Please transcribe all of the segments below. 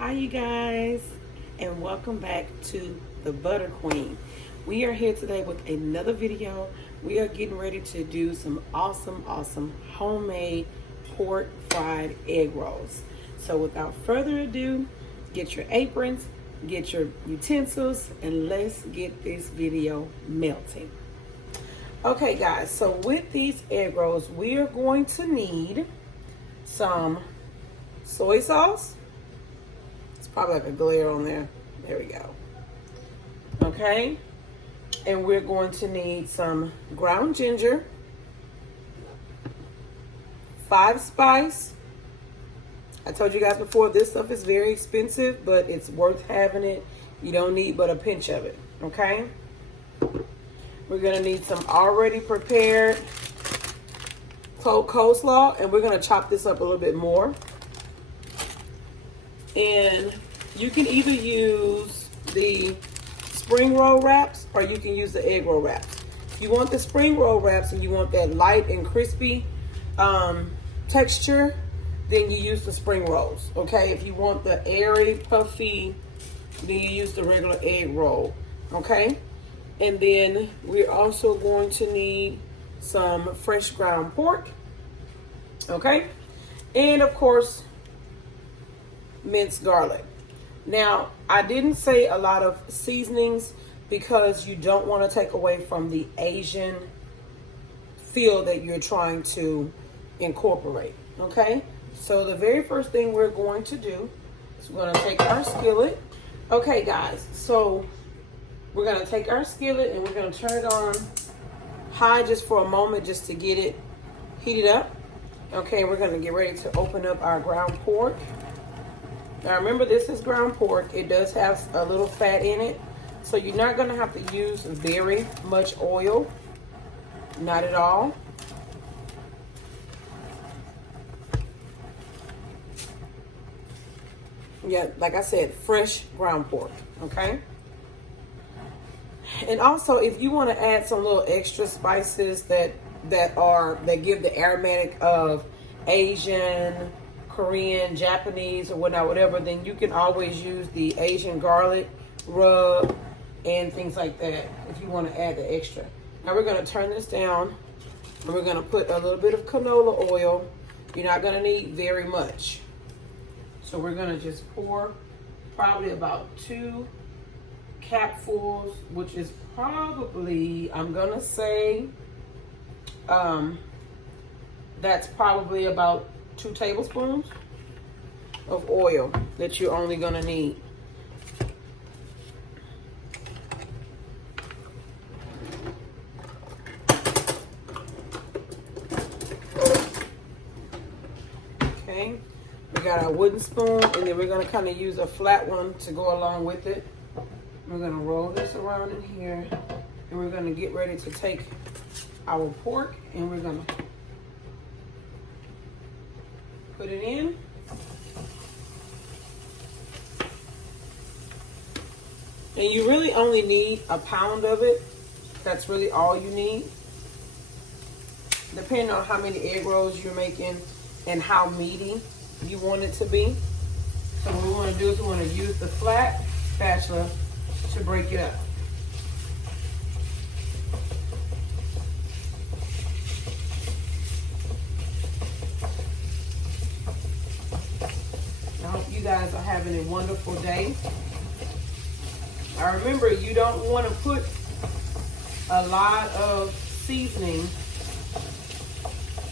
Hi you guys, and welcome back to the Butter Queen. We are here today with another video. We are getting ready to do some awesome homemade pork fried egg rolls. So without further ado, get your aprons, get your utensils, and let's get this video melting. Okay guys, so with these egg rolls, we are going to need some soy sauce. It's probably like a glare on there. There we go. Okay. And we're going to need some ground ginger, 5 spice. I told you guys before, this stuff is very expensive, but it's worth having it. You don't need but a pinch of it. Okay. We're going to need some already prepared coleslaw, and we're going to chop this up a little bit more. And you can either use the spring roll wraps or you can use the egg roll wraps. If you want the spring roll wraps and you want that light and crispy texture, then you use the spring rolls. Okay, if you want the airy, puffy, then you use the regular egg roll. Okay, and then we're also going to need some fresh ground pork. Okay, and of course, minced garlic. Now, I didn't say a lot of seasonings because you don't want to take away from the Asian feel that you're trying to incorporate. Okay, so the very first thing we're going to do is we're going to take our skillet. Okay guys, so we're going to take our skillet and we're going to turn it on high just for a moment just to get it heated up. Okay, we're going to get ready to open up our ground pork. Now remember, this is ground pork. It does have a little fat in it, so you're not going to have to use very much oil. Not at all. Yeah, like I said, fresh ground pork. Okay. And also, if you want to add some little extra spices that give the aromatic of Asian, Korean, Japanese, or whatever, then you can always use the Asian garlic rub and things like that if you want to add the extra. Now we're going to turn this down and we're going to put a little bit of canola oil. You're not going to need very much. So we're going to just pour probably about 2 capfuls, which is probably, I'm going to say, that's probably about 2 tablespoons of oil that you're only going to need. Okay, we got our wooden spoon, and then we're going to kind of use a flat one to go along with it. We're going to roll this around in here, and we're going to get ready to take our pork, and we're going to put it in. And you really only need a pound of it. That's really all you need. Depending on how many egg rolls you're making and how meaty you want it to be. So what we want to do is we want to use the flat spatula to break it up. I hope you guys are having a wonderful day. Now remember, you don't want to put a lot of seasoning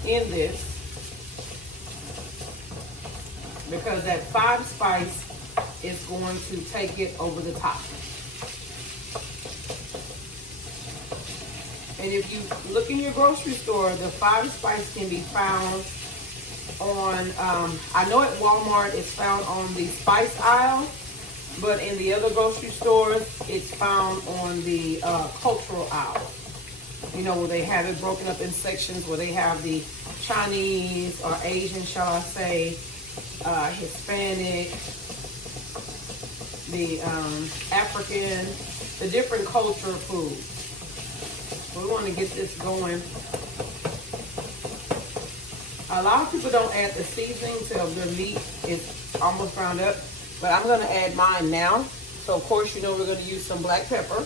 in this because that 5 spice is going to take it over the top. And if you look in your grocery store, the 5 spice can be found on, I know at Walmart it's found on the spice aisle, but in the other grocery stores, it's found on the cultural aisle. You know, where they have it broken up in sections, where they have the Chinese or Asian, shall I say, Hispanic, the African, the different culture foods. So we want to get this going. A lot of people don't add the seasoning till their meat is almost browned up. But I'm going to add mine now. So, of course, you know we're going to use some black pepper.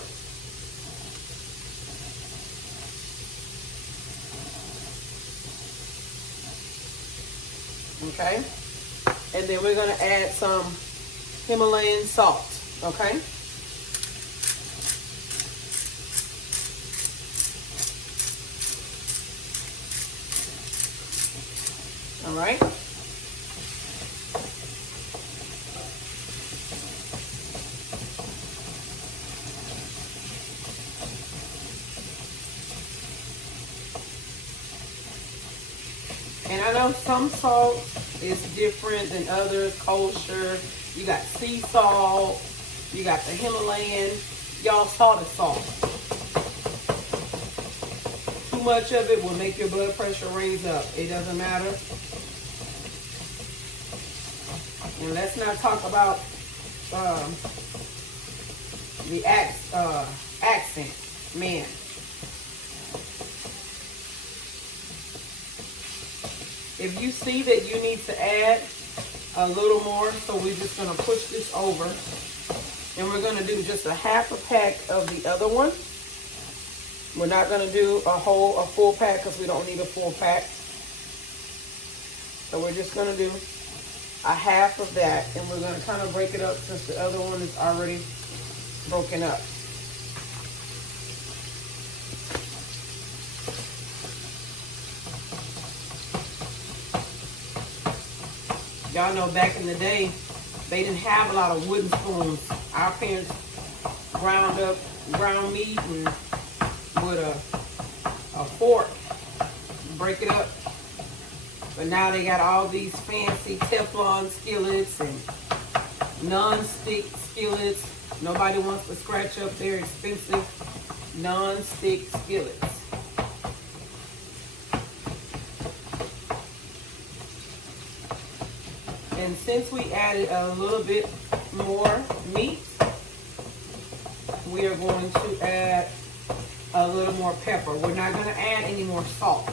Okay. And then we're going to add some Himalayan salt. Okay. All right. And I know some salt is different than others. Kosher, you got sea salt, you got the Himalayan. Y'all, salt is salt. Too much of it will make your blood pressure raise up. It doesn't matter. And let's not talk about the accent, man. If you see that you need to add a little more, so we're just going to push this over. And we're going to do just a half a pack of the other one. We're not going to do a full pack because we don't need a full pack. So we're just going to do a half of that. And we're going to kind of break it up since the other one is already broken up. Y'all know back in the day, they didn't have a lot of wooden spoons. Our parents ground meat and with a fork, break it up. But now they got all these fancy Teflon skillets and non-stick skillets. Nobody wants to scratch up their expensive non-stick skillets. And since we added a little bit more meat, we are going to add a little more pepper. We're not going to add any more salt.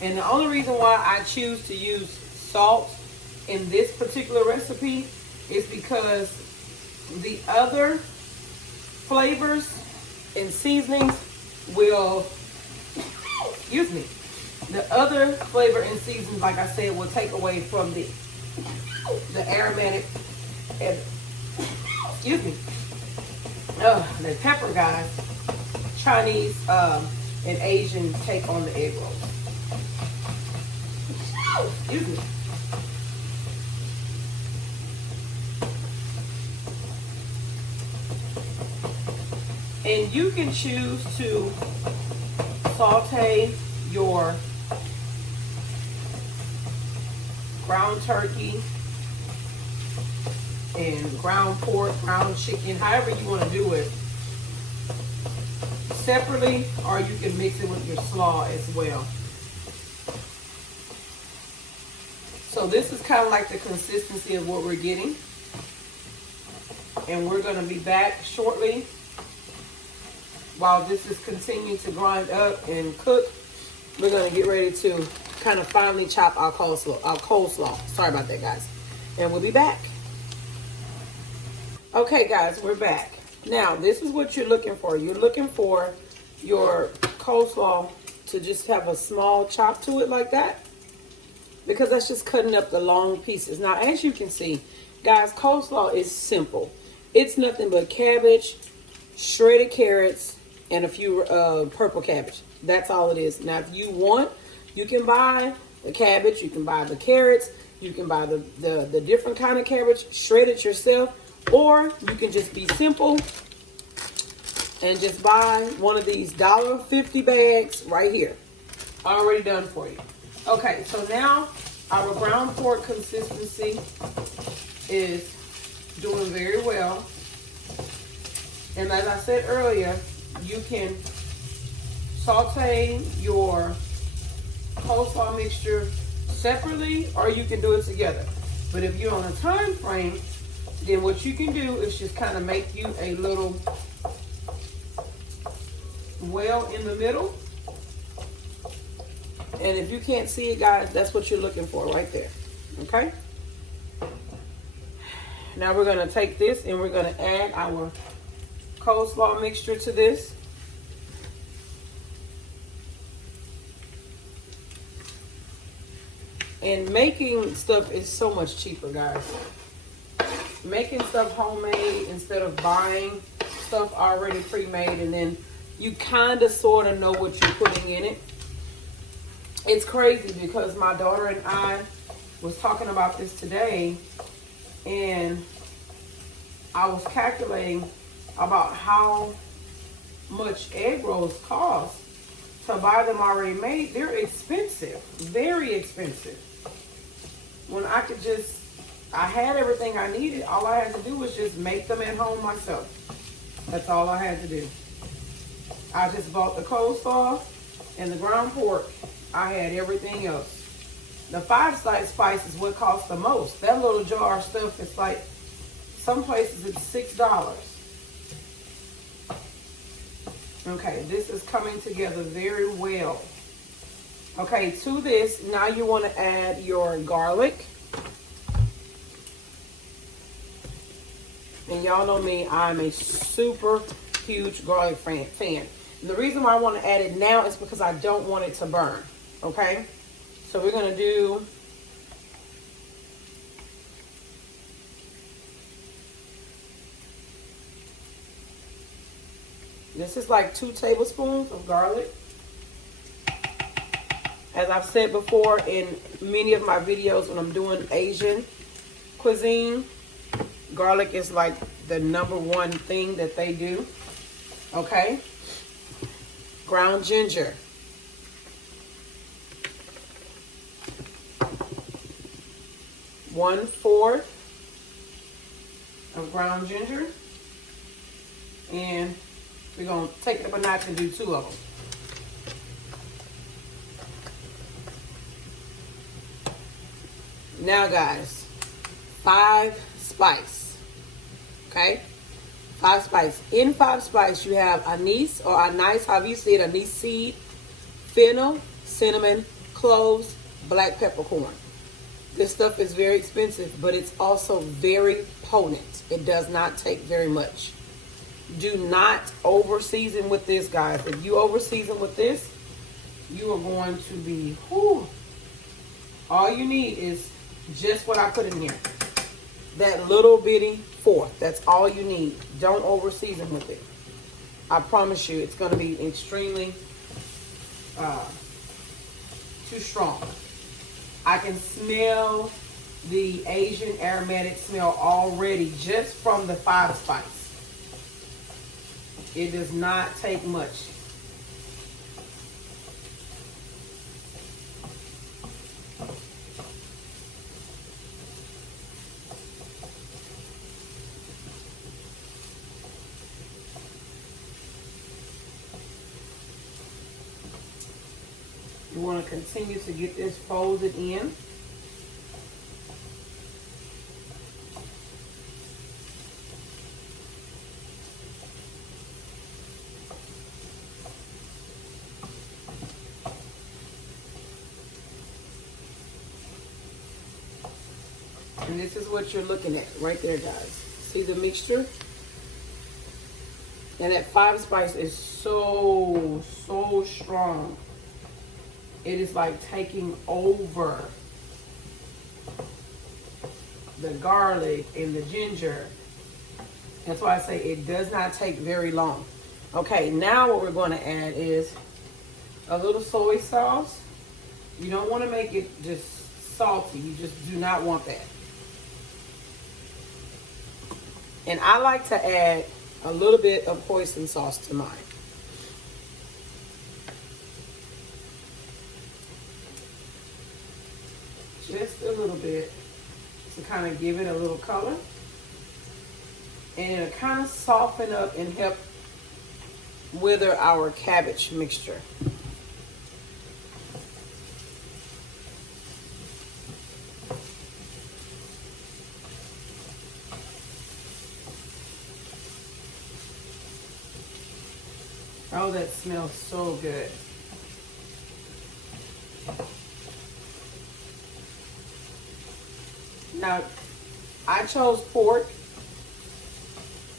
And the only reason why I choose to use salt in this particular recipe is because the other flavors and seasonings will, excuse me, the other flavor and seasonings, like I said, will take away from the aromatic and, excuse me, the pepper, guys. Chinese and Asian take on the egg rolls. Excuse me. And you can choose to saute your ground turkey and ground pork, ground chicken, however you want to do it, separately, or you can mix it with your slaw as well. So this is kind of like the consistency of what we're getting. And we're going to be back shortly while this is continuing to grind up and cook. We're going to get ready to kind of finely chop our coleslaw. Sorry about that, guys. And we'll be back. Okay, guys, we're back. Now, this is what you're looking for. You're looking for your coleslaw to just have a small chop to it like that, because that's just cutting up the long pieces. Now, as you can see, guys, coleslaw is simple. It's nothing but cabbage, shredded carrots, and a few purple cabbage. That's all it is. Now, if you want, you can buy the cabbage, you can buy the carrots, you can buy the different kind of cabbage, shred it yourself, or you can just be simple and just buy one of these $1.50 bags right here. Already done for you. Okay, so now our ground pork consistency is doing very well. And as I said earlier, you can saute your coleslaw mixture separately, or you can do it together. But if you're on a time frame, then what you can do is just kind of make you a little well in the middle. And if you can't see it, guys, that's what you're looking for right there. Okay. Now we're going to take this and we're going to add our coleslaw mixture to this. And making stuff is so much cheaper, guys. Making stuff homemade instead of buying stuff already pre-made, and then you kind of sort of know what you're putting in it. It's crazy because my daughter and I was talking about this today, and I was calculating about how much egg rolls cost to buy them already made. They're expensive, very expensive. When I could just, I had everything I needed. All I had to do was just make them at home myself. That's all I had to do. I just bought the coleslaw and the ground pork. I had everything else. The 5-slice spice is what costs the most. That little jar of stuff is like, some places it's $6. Okay, this is coming together very well. Okay, to this, now you want to add your garlic. And y'all know me, I'm a super huge garlic fan. And the reason why I want to add it now is because I don't want it to burn. Okay? So we're going to do this is like 2 tablespoons of garlic. As I've said before in many of my videos when I'm doing Asian cuisine, garlic is like the #1 thing that they do. Okay? Ground ginger. One-fourth of ground ginger. And we're going to take it up a notch and do 2 of them. Now, guys, 5 spice. Okay? 5 spice. In 5 spice, you have anise or anise, however you see it, anise seed, fennel, cinnamon, cloves, black peppercorn. This stuff is very expensive, but it's also very potent. It does not take very much. Do not over season with this, guys. If you over season with this, you are going to be, whew. All you need is just what I put in here. That little bitty 4th. That's all you need. Don't over season with it. I promise you, it's going to be extremely too strong. I can smell the Asian aromatic smell already just from the 5 spice. It does not take much. You want to continue to get this folded in. And this is what you're looking at right there, guys. See the mixture? And that 5 spice is so strong. It is like taking over the garlic and the ginger. That's why I say it does not take very long. Okay, now what we're going to add is a little soy sauce. You don't want to make it just salty. You just do not want that. And I like to add a little bit of hoisin sauce to mine. Just a little bit to kind of give it a little color. And it'll kind of soften up and help wither our cabbage mixture. Oh, that smells so good. Now, I chose pork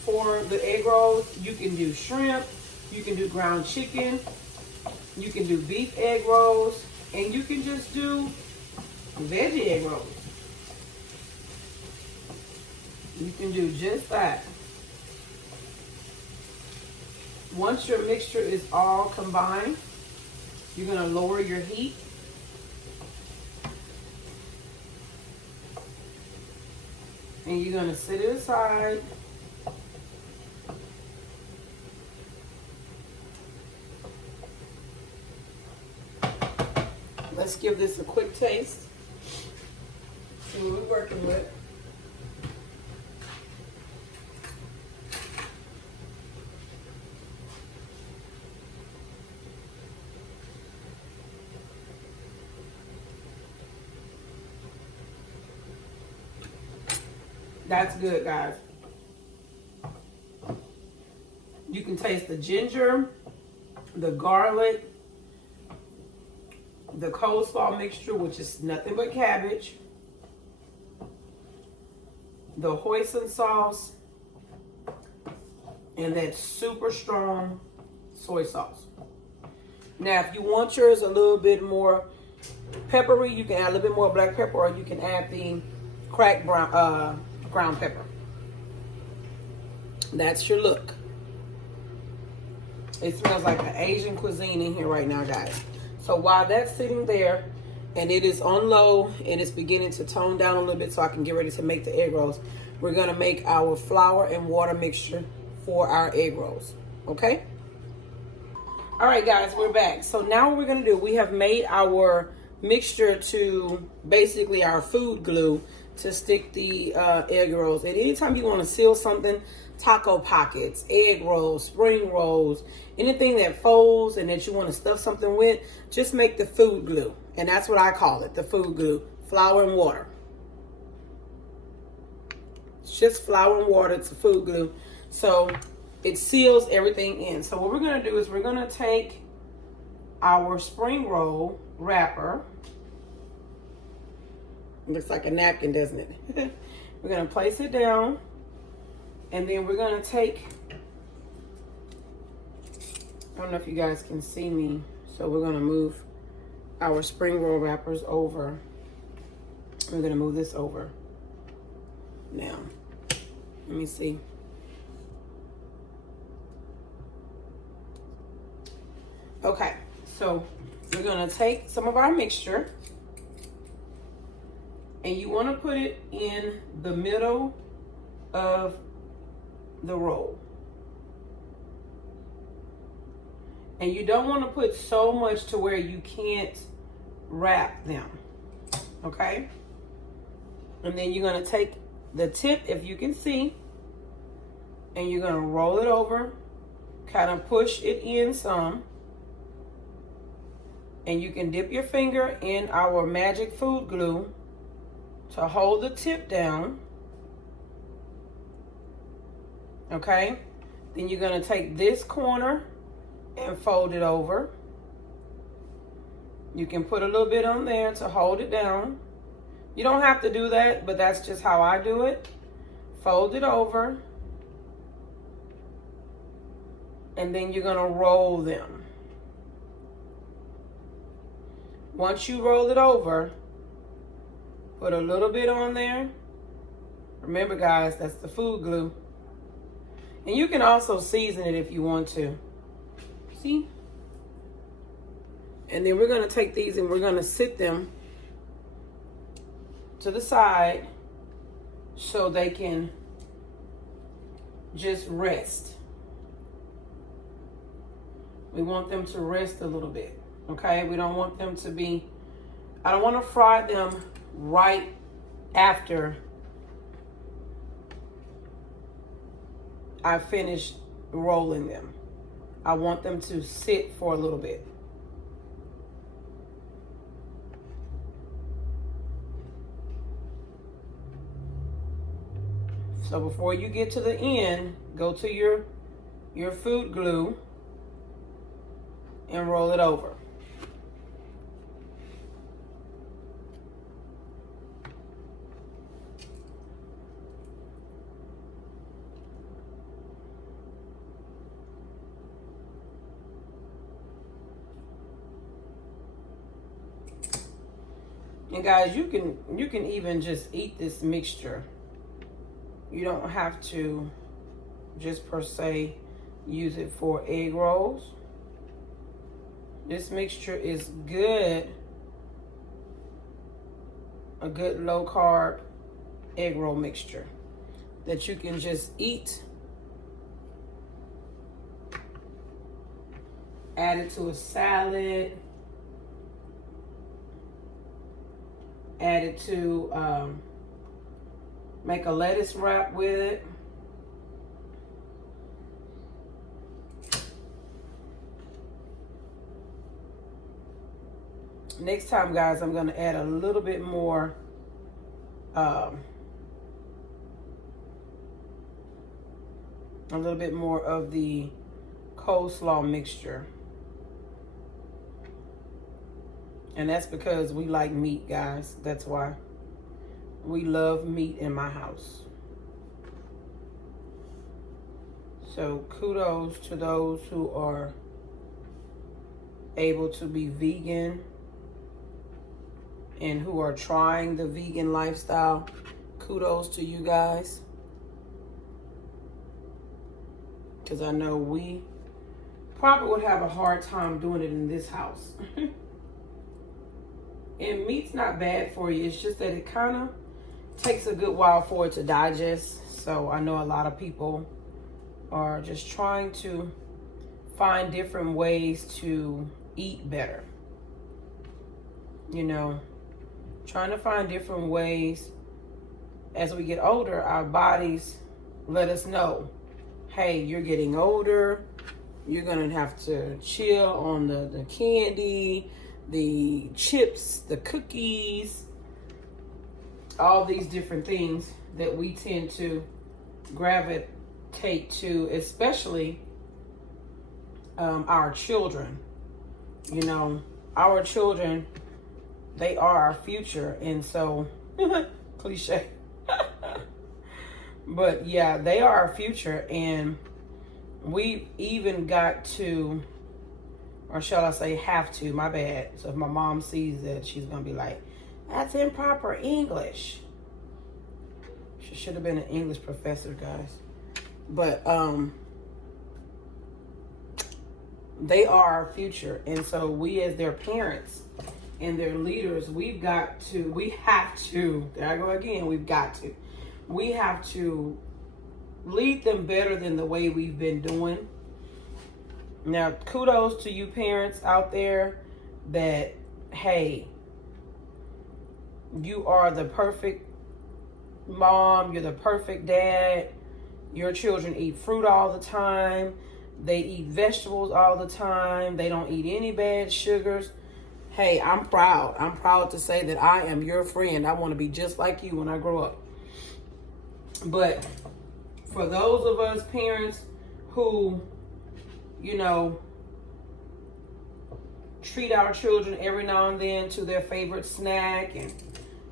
for the egg rolls. You can do shrimp, you can do ground chicken, you can do beef egg rolls, and you can just do veggie egg rolls. You can do just that. Once your mixture is all combined, you're going to lower your heat. And you're going to set it aside. Let's give this a quick taste. See what we're working with. That's good, guys. You can taste the ginger, the garlic, the coleslaw mixture, which is nothing but cabbage, the hoisin sauce, and that super strong soy sauce. Now, if you want yours a little bit more peppery, you can add a little bit more black pepper, or you can add the cracked ground pepper. That's your look. It smells like an Asian cuisine in here right now, guys. So while that's sitting there and it is on low and it's beginning to tone down a little bit so I can get ready to make the egg rolls, we're going to make our flour and water mixture for our egg rolls. Okay? All right, guys, we're back. So now what we're going to do, we have made our mixture to basically our food glue to stick the egg rolls. And anytime you want to seal something, taco pockets, egg rolls, spring rolls, anything that folds and that you want to stuff something with, just make the food glue. And that's what I call it, the food glue, flour and water. It's just flour and water, it's a food glue. So it seals everything in. So what we're going to do is we're going to take our spring roll wrapper. It looks like a napkin, doesn't it? We're going to place it down. And then we're going to take, I don't know if you guys can see me. So we're going to move our spring roll wrappers over. We're going to move this over. Now, let me see. Okay, so we're going to take some of our mixture. And you want to put it in the middle of the roll. And you don't want to put so much to where you can't wrap them. Okay? And then you're going to take the tip, if you can see, and you're going to roll it over, kind of push it in some. And you can dip your finger in our magic food glue to hold the tip down. Okay? Then you're going to take this corner and fold it over. You can put a little bit on there to hold it down. You don't have to do that, but that's just how I do it. Fold it over. And then you're going to roll them. Once you roll it over, put a little bit on there. Remember, guys, that's the food glue. And you can also season it if you want to. See? And then we're going to take these and we're going to sit them to the side so they can just rest. We want them to rest a little bit. Okay? We don't want them to be, I don't want to fry them right after I finish rolling them. I want them to sit for a little bit. So before you get to the end, go to your food glue and roll it over. And guys, you can even just eat this mixture. You don't have to just per se use it for egg rolls. This mixture is good. A good low carb egg roll mixture that you can just eat. Add it to a salad. Add it to, make a lettuce wrap with it. Next time, guys, I'm going to add a little bit more of the coleslaw mixture. And that's because we like meat, guys. That's why. We love meat in my house. So kudos to those who are able to be vegan and who are trying the vegan lifestyle. Kudos to you guys. Because I know we probably would have a hard time doing it in this house. And meat's not bad for you. It's just that it kind of takes a good while for it to digest. So I know a lot of people are just trying to find different ways to eat better. You know, trying to find different ways. As we get older, our bodies let us know, hey, you're getting older. You're going to have to chill on the candy, the chips, the cookies, all these different things that we tend to gravitate to, especially our children. You know, our children, they are our future. And so, cliche. But yeah, they are our future. And we've even got to, or shall I say have to, my bad. So if my mom sees that, she's going to be like, that's improper English. She should have been an English professor, guys. But they are our future. And so we as their parents and their leaders, we have to, there I go again, we have to lead them better than the way we've been doing. Now, kudos to you parents out there that, hey, you are the perfect mom, you're the perfect dad. Your children eat fruit all the time. They eat vegetables all the time. They don't eat any bad sugars. Hey, I'm proud. I'm proud to say that I am your friend. I want to be just like you when I grow up. But for those of us parents who, you know, treat our children every now and then to their favorite snack and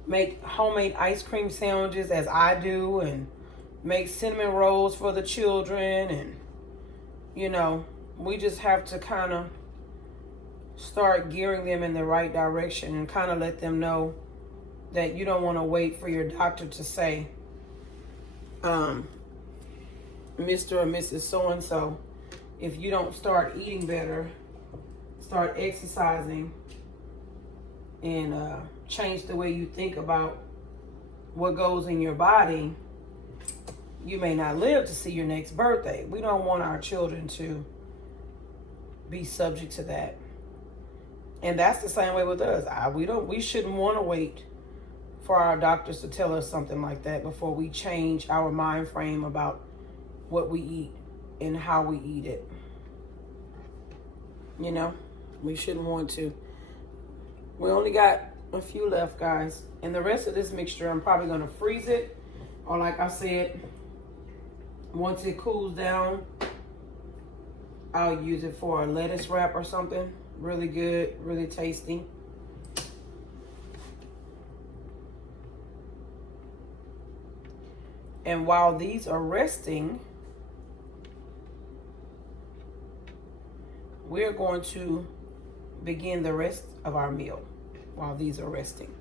make homemade ice cream sandwiches as I do and make cinnamon rolls for the children, and you know, we just have to kind of start gearing them in the right direction and kind of let them know that you don't want to wait for your doctor to say, Mr. or Mrs. So-and-so, if you don't start eating better, start exercising, and change the way you think about what goes in your body, you may not live to see your next birthday. We don't want our children to be subject to that. And that's the same way with us. We shouldn't want to wait for our doctors to tell us something like that before we change our mind frame about what we eat and how we eat it. You know, we shouldn't want to. We only got a few left, guys. And the rest of this mixture, I'm probably going to freeze it. Or like I said, once it cools down, I'll use it for a lettuce wrap or something. Really good, really tasty. And while these are resting, we're going to begin the rest of our meal while these are resting.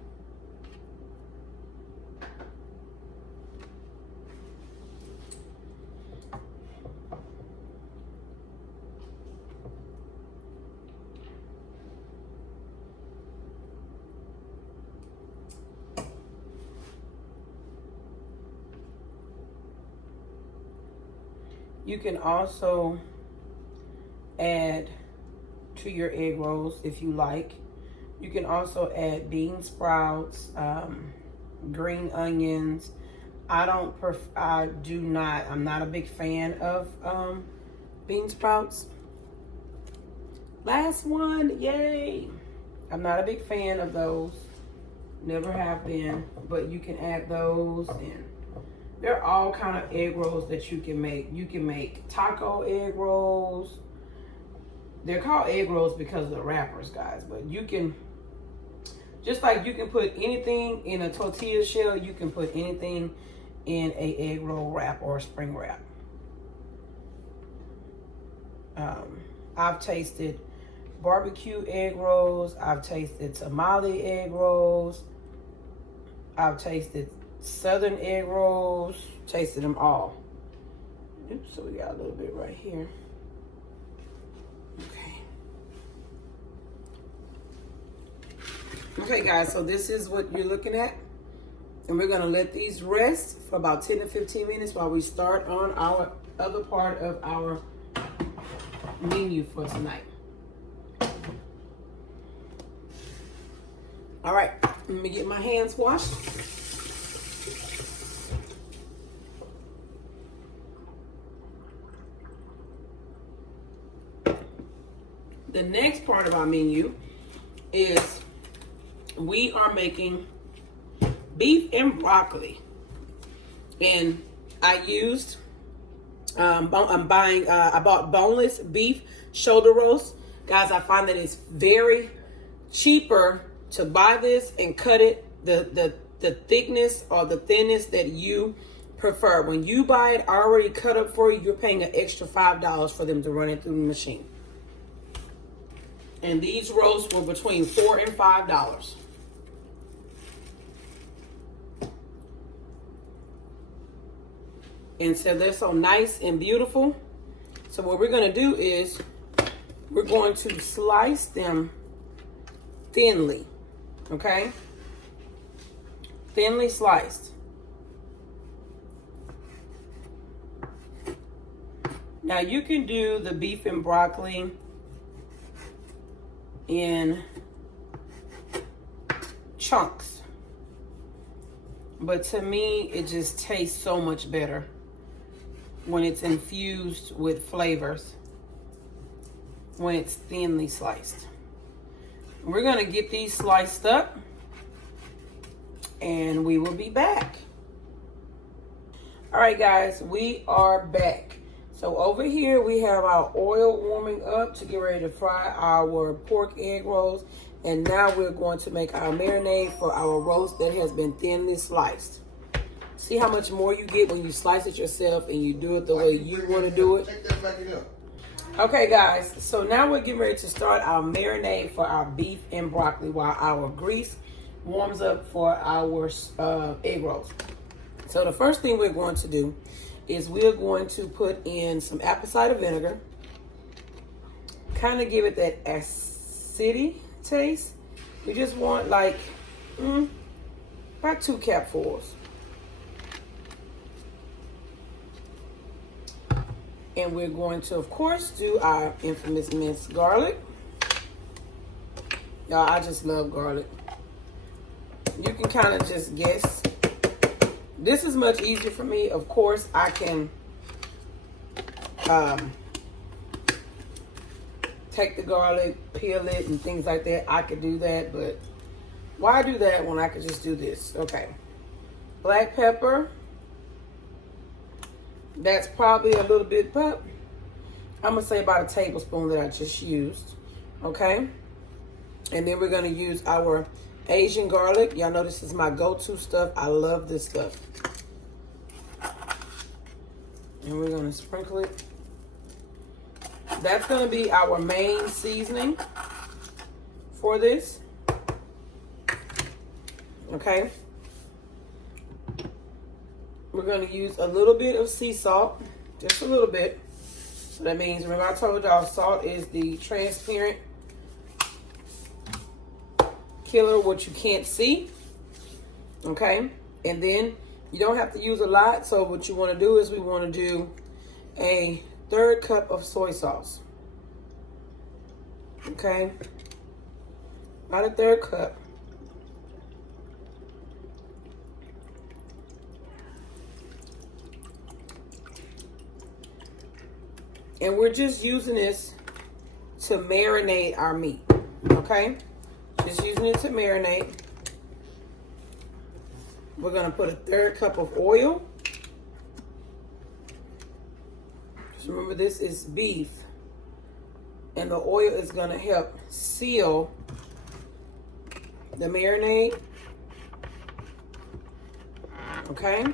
You can also add to your egg rolls if you like. You can also add bean sprouts, green onions. I'm not a big fan of bean sprouts. Last one, yay. I'm not a big fan of those. Never have been, but you can add those, and there are all kind of egg rolls that you can make. You can make taco egg rolls. They're called egg rolls because of the wrappers, guys, but you can, just like you can put anything in a tortilla shell, you can put anything in a egg roll wrap or a spring wrap. I've tasted barbecue egg rolls. I've tasted tamale egg rolls. I've tasted southern egg rolls. Tasted them all. Oops, so we got a little bit right here. Okay, guys, so this is what you're looking at. And we're going to let these rest for about 10 to 15 minutes while we start on our other part of our menu for tonight. All right, let me get my hands washed. The next part of our menu is we are making beef and broccoli. And I used, I bought boneless beef shoulder roast. Guys, I find that it's very cheaper to buy this and cut it the thickness or the thinness that you prefer. When you buy it already cut up for you, you're paying an extra $5 for them to run it through the machine. And these roasts were between $4 and $5. And so they're so nice and beautiful. So what we're going to do is we're going to slice them thinly. Okay? Thinly sliced. Now you can do the beef and broccoli in chunks. But to me, it just tastes so much better when it's infused with flavors, when it's thinly sliced. We're going to get these sliced up and we will be back. All right, guys, we are back. So over here we have our oil warming up to get ready to fry our pork egg rolls. And now we're going to make our marinade for our roast that has been thinly sliced. See how much more you get when you slice it yourself and you do it the way you want to do it. Okay, guys, so now we're getting ready to start our marinade for our beef and broccoli while our grease warms up for our egg rolls. So the first thing we're going to do is we're going to put in some apple cider vinegar, kind of give it that acidity taste. We just want like about 2 capfuls. And we're going to, of course, do our infamous minced garlic. Y'all, I just love garlic. You can kind of just guess. This is much easier for me. Of course, I can take the garlic, peel it, and things like that. I could do that, but why do that when I could just do this? Okay. Black pepper. That's probably a little bit, but I'm going to say about a tablespoon that I just used. Okay. And then we're going to use our Asian garlic. Y'all know this is my go-to stuff. I love this stuff. And we're going to sprinkle it. That's going to be our main seasoning for this. Okay. We're going to use a little bit of sea salt. Just a little bit. So that means, remember I told y'all, salt is the transparent killer, what you can't see. Okay. And then you don't have to use a lot. So what you want to do is we want to do a 1/3 cup of soy sauce. Okay, about a 1/3 cup. And we're just using this to marinate our meat. Okay, just using it to marinate. We're gonna put a 1/3 cup of oil. Just remember, this is beef, and the oil is gonna help seal the marinade. Okay,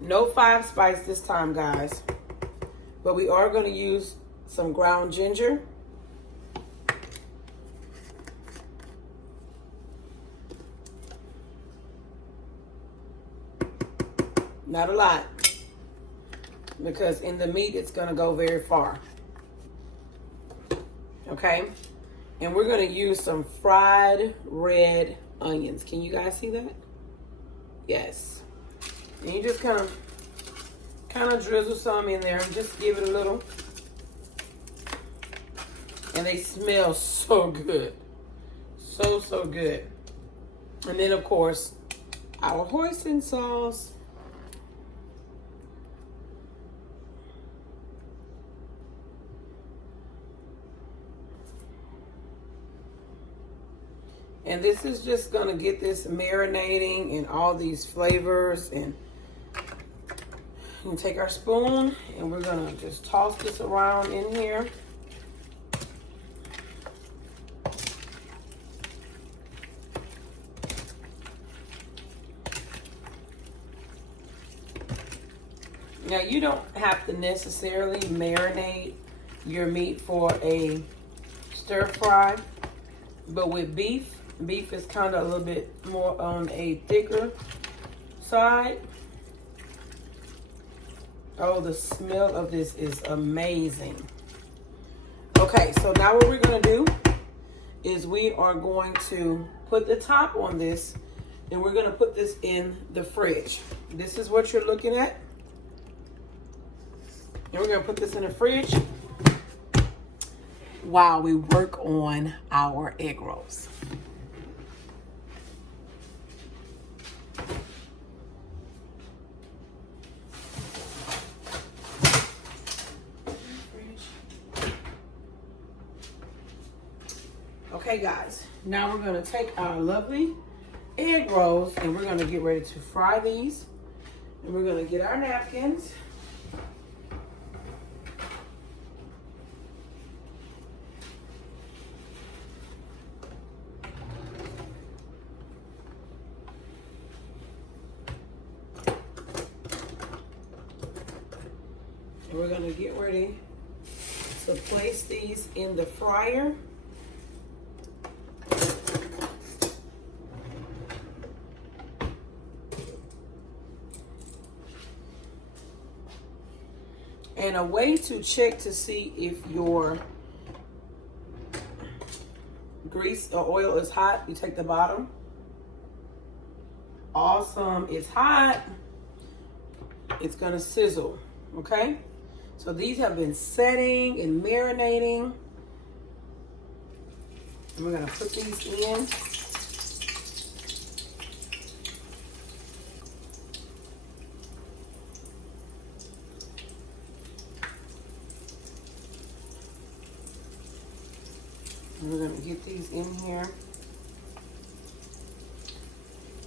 no 5 spice this time, guys, but we are going to use some ground ginger. Not a lot, because in the meat it's going to go very far. Okay, and we're going to use some fried red onions. Can you guys see that? Yes. And you just kind of drizzle some in there and just give it a little. And they smell so good. So good. And then, of course, our hoisin sauce. And this is just going to get this marinating in all these flavors. And we take our spoon and we're going to just toss this around in here. Now, you don't have to necessarily marinate your meat for a stir fry, but with beef is kind of a little bit more on a thicker side. Oh, the smell of this is amazing. Okay, so now what we're going to do is we are going to put the top on this, and we're going to put this in the fridge. This is what you're looking at. And we're going to put this in the fridge while we work on our egg rolls. Okay, guys, now we're going to take our lovely egg rolls and we're going to get ready to fry these. And we're going to get our napkins. And we're going to get ready to place these in the fryer. And a way to check to see if your grease or oil is hot, you take the bottom. Awesome, it's hot. It's gonna sizzle, okay? So these have been setting and marinating. And we're gonna put these in. And we're going to get these in here.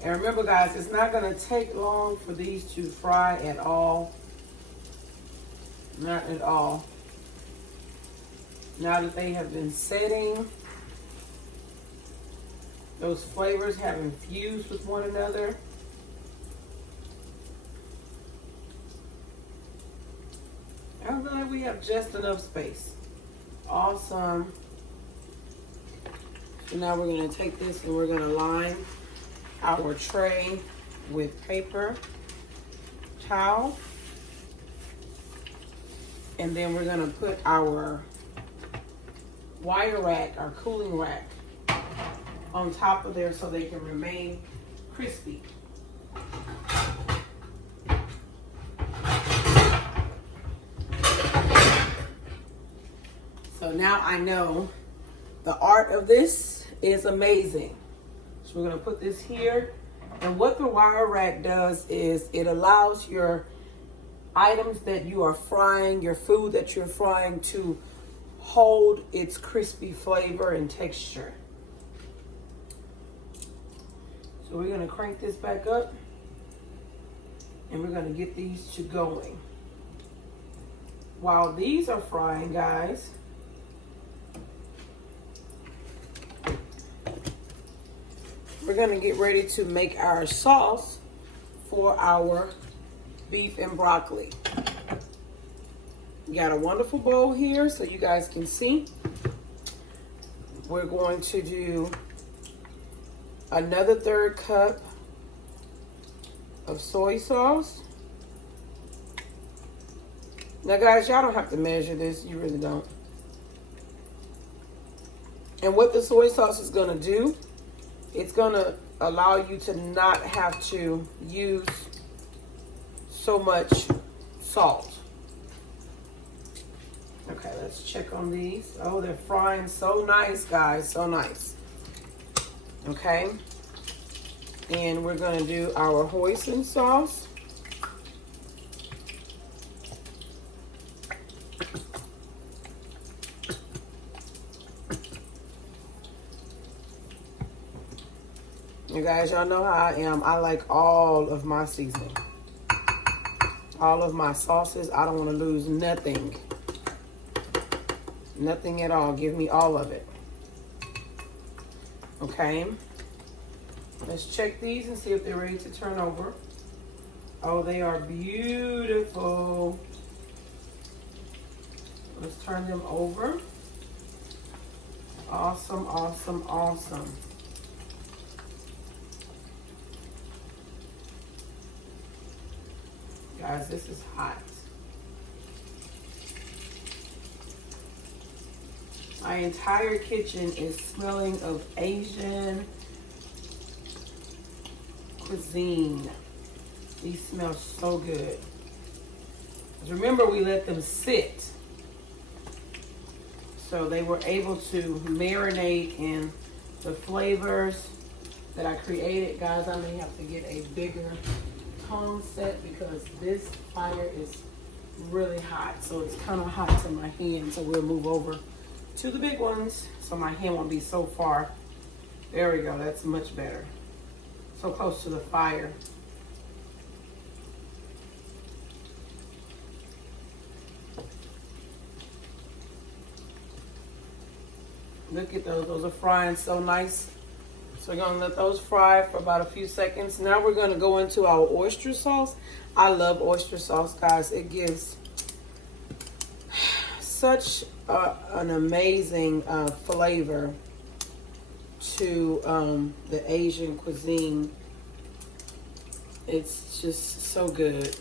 And remember, guys, it's not going to take long for these to fry at all. Not at all. Now that they have been setting, those flavors have infused with one another. I feel like we have just enough space. Awesome. So now we're going to take this and we're going to line our tray with paper towel. And then we're going to put our wire rack, our cooling rack, on top of there so they can remain crispy. now I know the art of this is amazing. So we're gonna put this here. And what the wire rack does is it allows your items that you are frying, your food that you're frying, to hold its crispy flavor and texture. So we're gonna crank this back up and we're gonna get these to going. While these are frying, guys, we're gonna get ready to make our sauce for our beef and broccoli. We got a wonderful bowl here so you guys can see. We're going to do another 1/3 cup of soy sauce. Now guys, y'all don't have to measure this, you really don't. And what the soy sauce is gonna do, it's gonna allow you to not have to use so much salt. Okay, let's check on these. Oh, they're frying so nice, guys, so nice. Okay, and we're gonna do our hoisin sauce. You guys, y'all know how I am. I like all of my seasoning. All of my sauces. I don't want to lose nothing. Nothing at all. Give me all of it. Okay. Let's check these and see if they're ready to turn over. Oh, they are beautiful. Let's turn them over. Awesome, awesome, awesome. Guys, this is hot. My entire kitchen is smelling of Asian cuisine. These smell so good. Remember, we let them sit, so they were able to marinate in the flavors that I created. Guys, I may have to get a bigger tone set because this fire is really hot, so it's kind of hot to my hand. So we'll move over to the big ones so my hand won't be so far. There we go. That's much better. So close to the fire. Look at those. Those are frying so nice. So we're going to let those fry for about a few seconds. Now we're going to go into our oyster sauce. I love oyster sauce, guys. It gives such an amazing flavor to the Asian cuisine. It's just so good.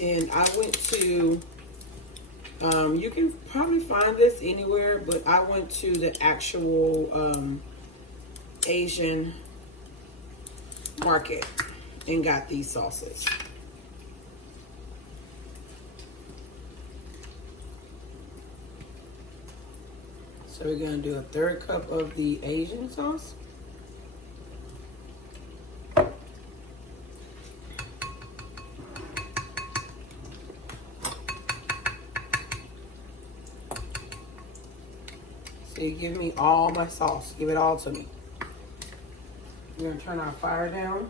And I went to, you can probably find this anywhere, but I went to the actual Asian market and got these sauces. So we're going to do a 1/3 cup of the Asian sauce. So you give me all my sauce. Give it all to me. We're going to turn our fire down.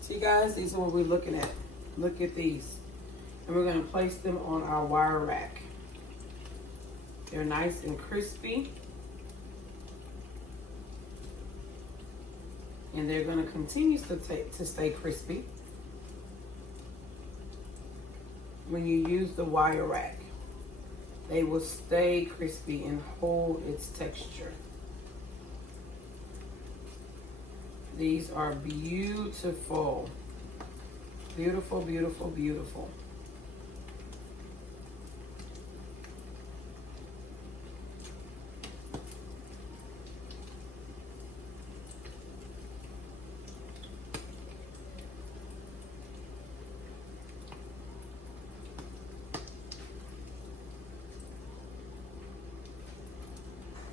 See, guys, these are what we're looking at. Look at these. And we're going to place them on our wire rack. They're nice and crispy. And they're going to continue to stay crispy when you use the wire rack. They will stay crispy and hold its texture. These are beautiful. Beautiful, beautiful, beautiful.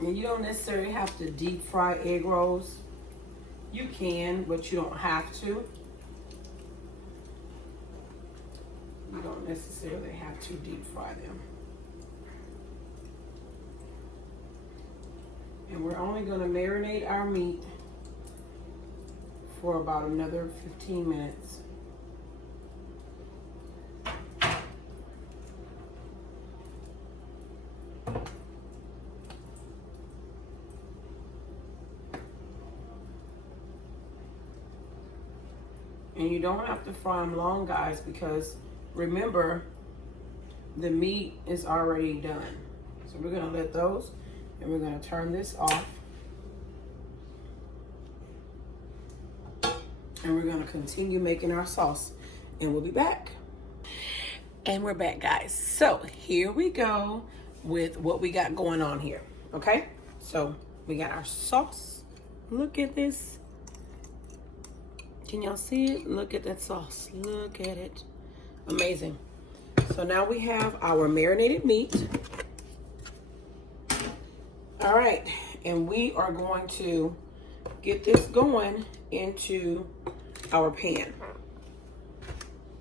And you don't necessarily have to deep fry egg rolls. You can, but you don't have to. You don't necessarily have to deep fry them. And we're only going to marinate our meat for about another 15 minutes. And you don't have to fry them long, guys, because remember, the meat is already done. So we're gonna let those, and we're gonna turn this off. And we're gonna continue making our sauce, and we'll be back. And we're back, guys. So here we go with what we got going on here, okay? So we got our sauce. Look at this. Can y'all see it? Look at that sauce. Look at it. Amazing. So now we have our marinated meat. All right. And we are going to get this going into our pan.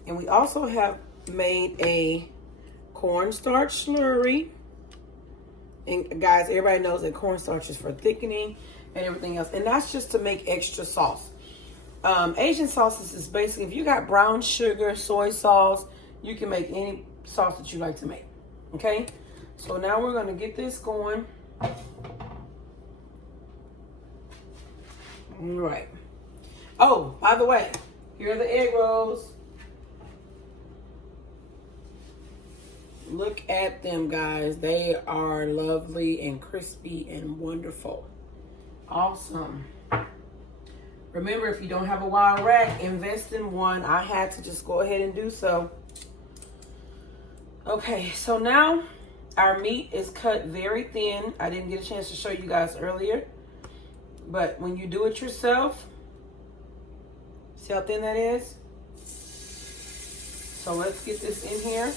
And we also have made a cornstarch slurry. And guys, everybody knows that cornstarch is for thickening and everything else. And that's just to make extra sauce. Asian sauces is basically, if you got brown sugar, soy sauce, you can make any sauce that you like to make. Okay? So now we're going to get this going. All right. Oh, by the way, here are the egg rolls. Look at them, guys. They are lovely and crispy and wonderful. Awesome. Remember, if you don't have a wild rack, invest in one. I had to just go ahead and do so. Okay, so now our meat is cut very thin. I didn't get a chance to show you guys earlier. But when you do it yourself, see how thin that is? So let's get this in here.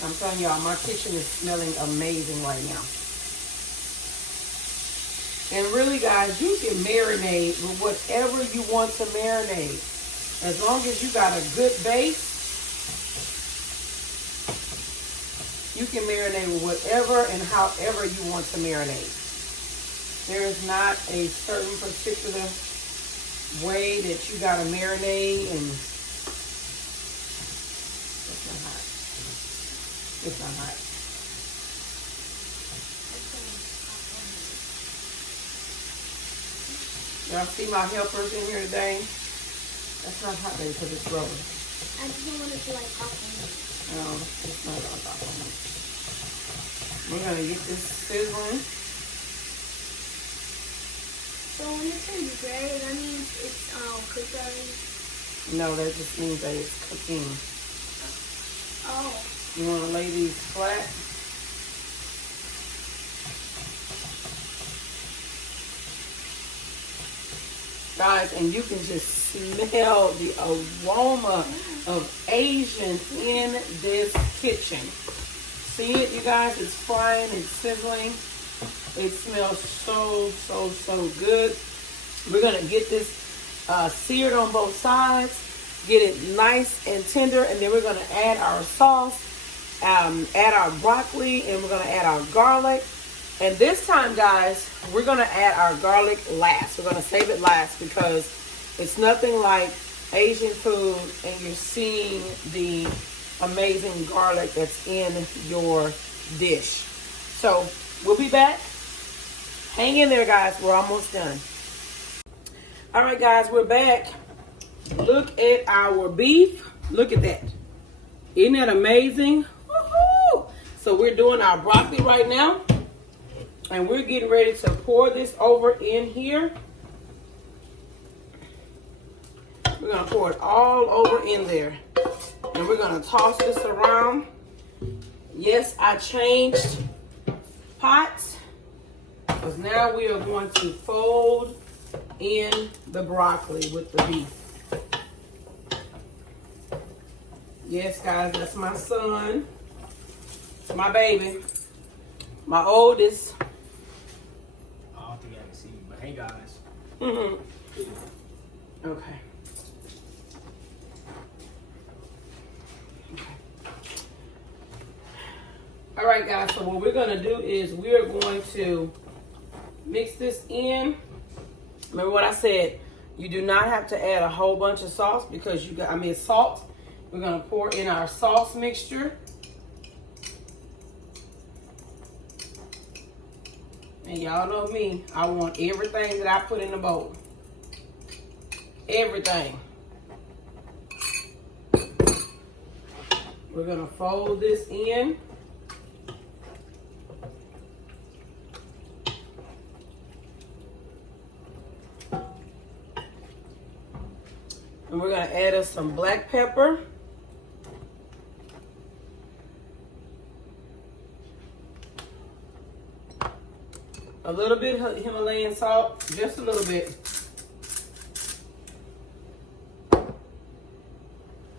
I'm telling y'all, my kitchen is smelling amazing right now. And really, guys, you can marinate with whatever you want to marinate. As long as you got a good base, you can marinate with whatever and however you want to marinate. There is not a certain particular way that you got to marinate. And it's not hot. Y'all see my helpers in here today? That's not hot, baby, because it's rubber. I just want it to like pop on it. No, it's not going to pop on it. We're going to get this sizzling. So when it turns gray, that means it's cooked already? No, that just means that it's cooking. Oh. You want to lay these flat. Guys, and you can just smell the aroma of Asian in this kitchen. See it, you guys? It's frying, it's sizzling. It smells so, so, so good. We're going to get this seared on both sides. Get it nice and tender, and then we're going to add our sauce. Add our broccoli, and we're going to add our garlic. And this time, guys, we're going to add our garlic last. We're going to save it last because it's nothing like Asian food and you're seeing the amazing garlic that's in your dish. So we'll be back. Hang in there, guys. We're almost done. All right, guys, we're back. Look at our beef. Look at that. Isn't that amazing? Woohoo! So we're doing our broccoli right now. And we're getting ready to pour this over in here. We're going to pour it all over in there. And we're going to toss this around. Yes, I changed pots. Because now we are going to fold in the broccoli with the beef. Yes, guys, that's my son. My baby. My oldest. I don't think I can see you, but hey, guys. Okay. All right, guys, so what we're going to do is we're going to mix this in. Remember what I said, you do not have to add a whole bunch of sauce because salt. We're going to pour in our sauce mixture. And y'all know me, I want everything that I put in the bowl. Everything. We're going to fold this in. And we're going to add us some black pepper. A little bit of Himalayan salt, just a little bit.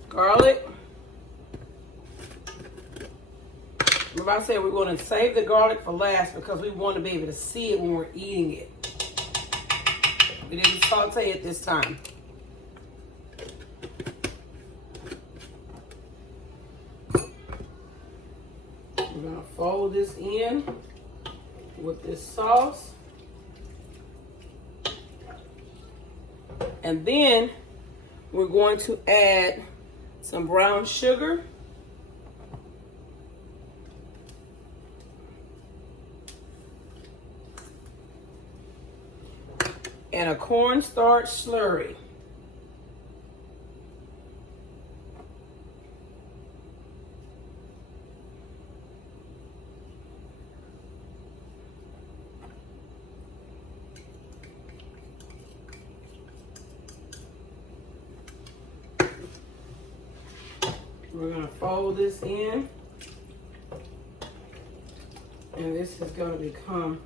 Garlic. Remember I said we're going to save the garlic for last because we want to be able to see it when we're eating it. We didn't saute it this time. We're going to fold this in with this sauce. And then we're going to add some brown sugar. And a cornstarch slurry. We're going to fold this in, and this is going to become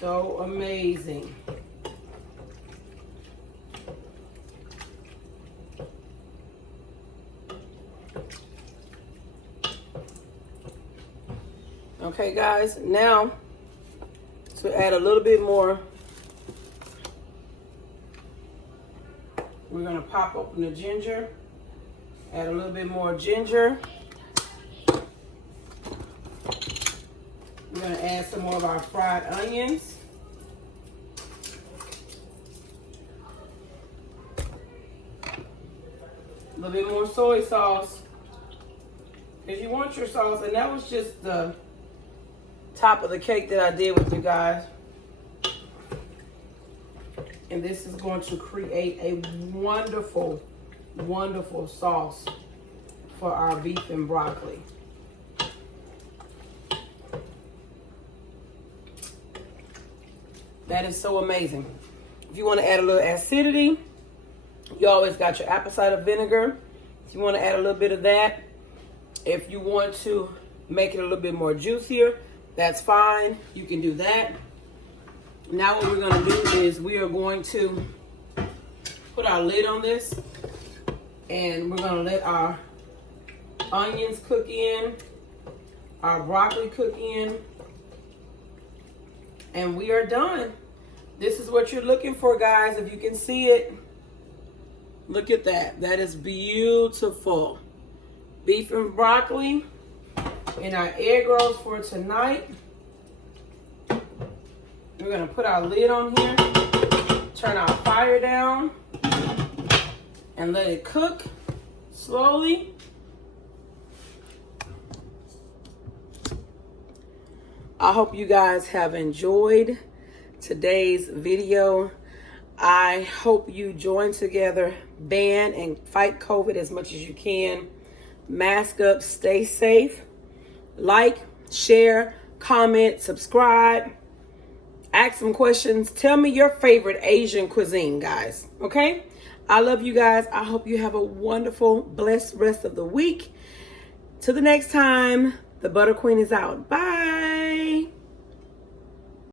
so amazing. Okay, guys, now to add a little bit more, we're going to pop open the ginger. Add a little bit more ginger. We're going to add some more of our fried onions. A little bit more soy sauce. If you want your sauce, and that was just the top of the cake that I did with you guys. And this is going to create a wonderful, wonderful sauce for our beef and broccoli. That is so amazing. If you want to add a little acidity, you always got your apple cider vinegar. If you want to add a little bit of that, if you want to make it a little bit more juicier, that's fine. You can do that. Now what we're going to do is we are going to put our lid on this, and we're going to let our onions cook in, our broccoli cook in, and we are done. This is what you're looking for, guys. If you can see it, look at that. That is beautiful. Beef and broccoli and our egg rolls for tonight. We're going to put our lid on here, turn our fire down, and let it cook slowly. I hope you guys have enjoyed today's video. I hope you join together, ban and fight COVID as much as you can. Mask up, stay safe. Like, share, comment, subscribe. Ask some questions. Tell me your favorite Asian cuisine, guys. Okay? I love you guys. I hope you have a wonderful, blessed rest of the week. Till the next time, the Butter Queen is out. Bye.